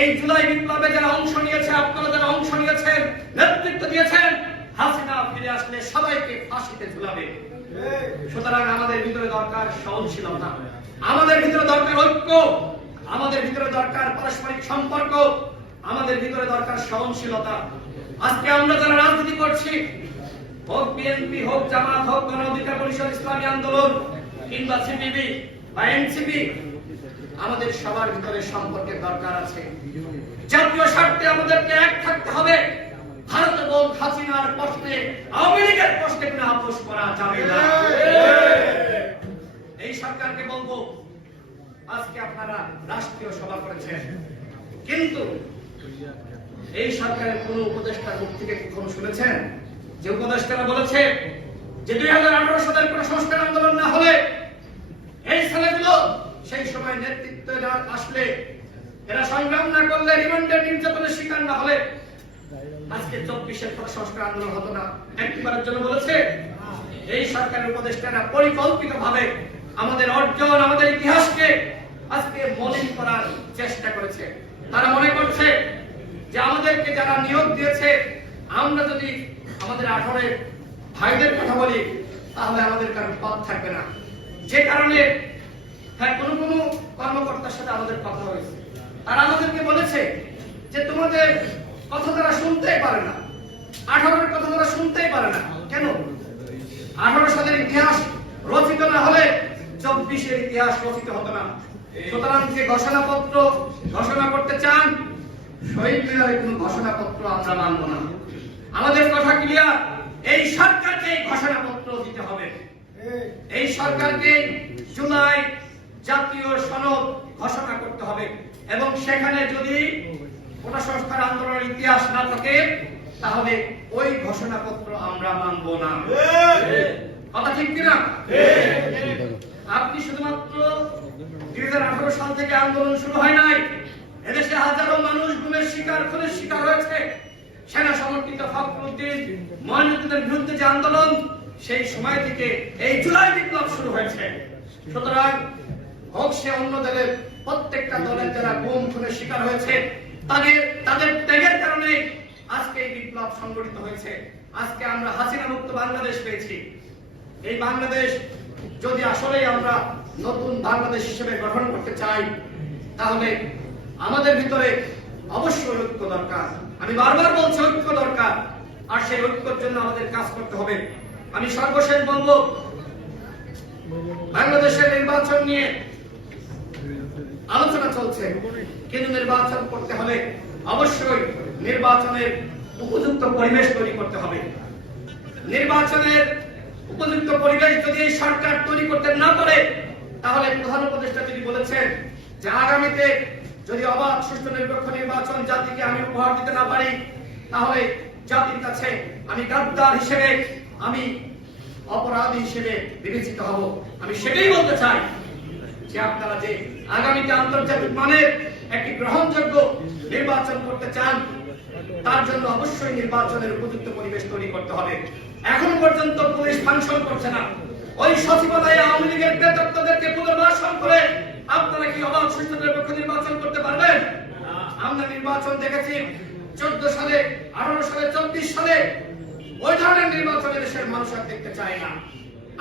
এই জুলাই বিপ্লবে যারা অংশ নিয়েছে, আপনারা যারা অংশ নিয়েছেন, নেতৃত্ব দিয়েছেন, হাসিনা ফিরে আসলে সবাইকে ফাঁসিতে ঝুলাবে। সুতরাং আমাদের ভিতরে দরকার সহনশীলতা, আমাদের ভিতরে দরকার ঐক্য, আমাদের ভিতরে দরকার পারস্পরিক সম্পর্ক, আমাদের ভিতরে দরকার সহনশীলতা। আজকে আমরা যারা রাজনীতি করছি, হোক বিএনপি, হোক জামাত, হোক গণ অধিকার পরিষদ, ইসলামী আন্দোলন কিংবা সিপিবি বা এনসিপি, আমাদের সবার ভিতরে সম্পর্কের দরকার আছে। জাতীয় স্বার্থে আমাদেরকে এক থাকতে হবে। ভারত এবং হাসিনার প্রশ্নে, আওয়ামী লীগের প্রশ্নে কোনো আপোষ করা যাবে না। এই সরকারকে বলবো, আজকে আপনারা রাষ্ট্রীয় সভা করেছেন, কিন্তু এই সরকারের কোন উপদেষ্টার মুখ থেকে কখনো শুনেছেন যে উপদেষ্টারা বলেছে যে 2018 সালের কোন সংস্কার আন্দোলন না হলে, এই ছেলেগুলো সেই সময় নেতৃত্ব আসলে, এরা সংগ্রাম না করলে, রিমান্ডের নির্যাতনের শিকার না হলে আজকে 24-এর সংস্কার আন্দোলন হতো না? একবারের জন্য বলেছে? এই সরকারের উপদেষ্টারা পরিকল্পিতভাবে আমাদের অর্জন, আমাদের ইতিহাসকে আজকে মলিন করার চেষ্টা করেছে। তারা মনে করছে যে আমাদেরকে যারা নিয়োগ দিয়েছে, আমরা যদি আমাদের 18 ভাইদের কথা বলি তাহলে আমাদের কারো পথ থাকবে না। যে কারণে কোন কোন কর্মকর্তার সাথে আমাদের কথা হয়েছে, তারা আমাদেরকে বলেছে যে তোমাদের কথা তারা শুনতেই পারে না, 18-এর কথা তারা শুনতেই পারে না। কেন? 18 সালের ইতিহাস রচিত না হলে 24-এর ইতিহাস রচিত হতো না। সুতরাং যে ঘোষণাপত্র ঘোষণা করতে চান, শহীদ মিনারে কোন ঘোষণাপত্র আমরা মানব না। আমাদের কথা ক্লিয়ার, এই সরকারকে ঘোষণাপত্র দিতে হবে। এই সরকারকে জুলাই জাতীয় সনদ ঘোষণা করতে হবে, এবং সেখানে যদি কোন সংস্কার আন্দোলনের ইতিহাস না থাকে তাহলে ওই ঘোষণাপত্র আমরা মানব না। কথা ঠিক কিনা? আপনি শুধুমাত্র 2018 সাল থেকে আন্দোলন শুরু হয় নাই, এদেশে হাজারো মানুষ গুমের শিকার, খুনের শিকার হয়েছে। সেনা সমর্থিত ফখরুদ্দিন, মঈনুদ্দিনের বিরুদ্ধে যে আন্দোলন, সেই সময় থেকে এই জুলাই বিপ্লব শুরু হয়েছে। সুতরাং হোক সে অন্য দলের, প্রত্যেকটা দলের যারা গুম খুনের শিকার হয়েছে, তাদের ত্যাগের কারণে আজকে এই বিপ্লব সংগঠিত হয়েছে। আজকে আমরা হাসিনা মুক্ত বাংলাদেশ পেয়েছি। এই বাংলাদেশ যদি আসলে আমরা নতুন বাংলাদেশ হিসেবে গঠন করতে চাই, তাহলে আমাদের ভিতরে অবশ্যই ঐক্য দরকার। আমি বারবার বলছি ঐক্য দরকার, আর সেই ঐক্যের জন্য আমাদের কাজ করতে হবে। আমি সর্বশেষ বলবো, বাংলাদেশের নির্বাচন নিয়ে আলোচনা চলছে, কিন্তু নির্বাচন করতে হলে অবশ্যই নির্বাচনের উপযুক্ত পরিবেশ তৈরি করতে হবে। নির্বাচনের উপযুক্ত পরিবেশ যদি এই সরকার তৈরি করতে না পারে, তাহলে প্রধান উপদেষ্টা যদি বলেছেন যে আগামীতে যদি অবাধ, সুষ্ঠু, নিরপেক্ষ নির্বাচন জাতিকে আমি উপহার দিতে না পারি, তাহলে জাতির কাছে আমি গাদ্দার হিসেবে, আমি অপরাধী হিসেবে বিবেচিত হব। আমি সেটাই বলতে চাই যে আপনারা যে আগামীতে আন্তর্জাতিক মানের একটি গ্রহণযোগ্য নির্বাচন করতে চান, তার জন্য অবশ্যই নির্বাচনের উপযুক্ত পরিবেশ তৈরি করতে হবে। এখনো পর্যন্ত পুলিশ ফাংশন করছে না। ওই সচিবালয়ে আওয়ামী লীগের প্রেতাত্মাদেরকে পুনর্বাসন করে আপনারা কি অবাধ, সুষ্ঠু, নিরপেক্ষ নির্বাচন করতে পারবেন? আমরা নির্বাচন দেখেছি 14 সালে, 18 সালে, 24 সালে। ওই ধরনের নির্বাচন দেশের মানুষ আর দেখতে চায় না।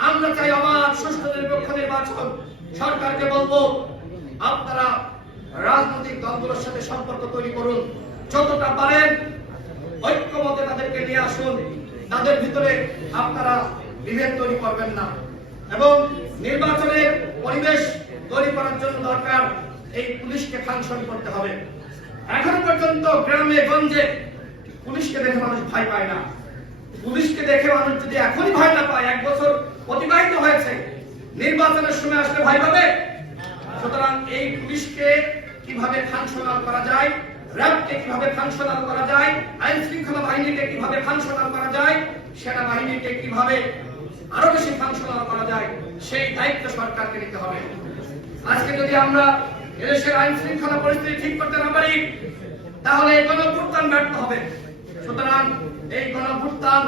আমরা চাই অবাধ, সুষ্ঠু, নিরপেক্ষ নির্বাচন। সরকারকে বলবো, আপনারা রাজনৈতিক দলগুলোর সাথে সম্পর্ক তৈরি করুন, যতটা পারেন ঐক্যমতে তাদেরকে নিয়ে আসুন। তাদের ভিতরে আপনারা বিভেদ তৈরি করবেন না, এবং নির্বাচনের পরিবেশ তৈরি করার জন্য দরকার এই পুলিশকে ফাংশন করতে হবে। এখন পর্যন্ত গ্রামে গঞ্জে পুলিশকে দেখে মানুষ ভয় পায় না। পুলিশকে দেখে মানুষ যদি এখনই ভয় না পায়, 1 বছর অতিবাহিত হয়েছে, নির্বাচনের সময় আসলে ভয় পাবে? সুতরাং এই পুলিশকে কিভাবে ফাংশনাল করা যায়, র্যাবকে কিভাবে ফাংশনাল করা যায়, আইন শৃঙ্খলা বাহিনীকে কিভাবে ফাংশনাল করা যায়, সেনাবাহিনীকে কিভাবে আরো বেশি ফাংশনাল করা যায়, সেই দায়িত্ব সরকারকে নিতে হবে। আজকে যদি আমরা এদেশের আইন শৃঙ্খলা পরিস্থিতি ঠিক করতে না পারি, তাহলে এই গণঅভ্যুত্থান ব্যর্থ হবে। সুতরাং এই গণঅভ্যুত্থান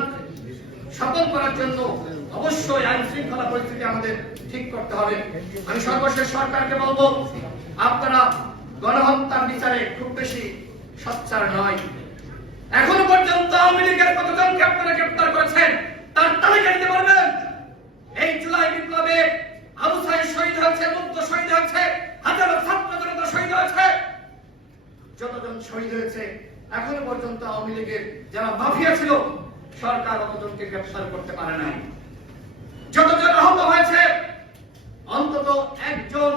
সফল করার জন্য অবশ্যই আইন শৃঙ্খলা পরিস্থিতি আমাদের ঠিক করতে হবে। আমি সর্বশেষ সরকারকে বলবো, আপনারা গণহত্যার বিচারে খুব বেশি সোচ্চার নয়। এখনো পর্যন্ত আওয়ামী লীগের কতজনকে আপনারা গ্রেপ্তার করেছেন তার তালিকা দিতে পারবেন? এই জুলাই বিপ্লবে আবু সাঈদ শহীদ হয়েছে, মুগ্ধ শহীদ হয়েছে, হাজারো ছাত্র জনতা শহীদ হয়েছে। যতজন শহীদ হয়েছে এখনো পর্যন্ত আওয়ামী লীগের যারা মাফিয়া ছিল সরকার অতজনকে গ্রেফতার করতে পারে নাই। যতজন আহত হয়েছে অন্তত একজন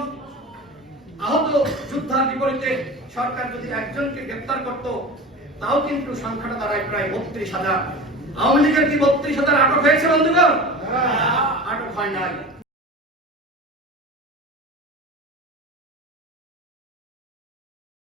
আহত যোদ্ধার বিপরীতে সরকার যদি একজনকে গ্রেফতার করত তাও কিন্তু সংখ্যাটা দাঁড়ায় প্রায় ৩২,০০০। আওয়ামী লীগের কি ৩২,০০০ আটক হয়েছে বন্ধুগণ? আটক হয় নাই।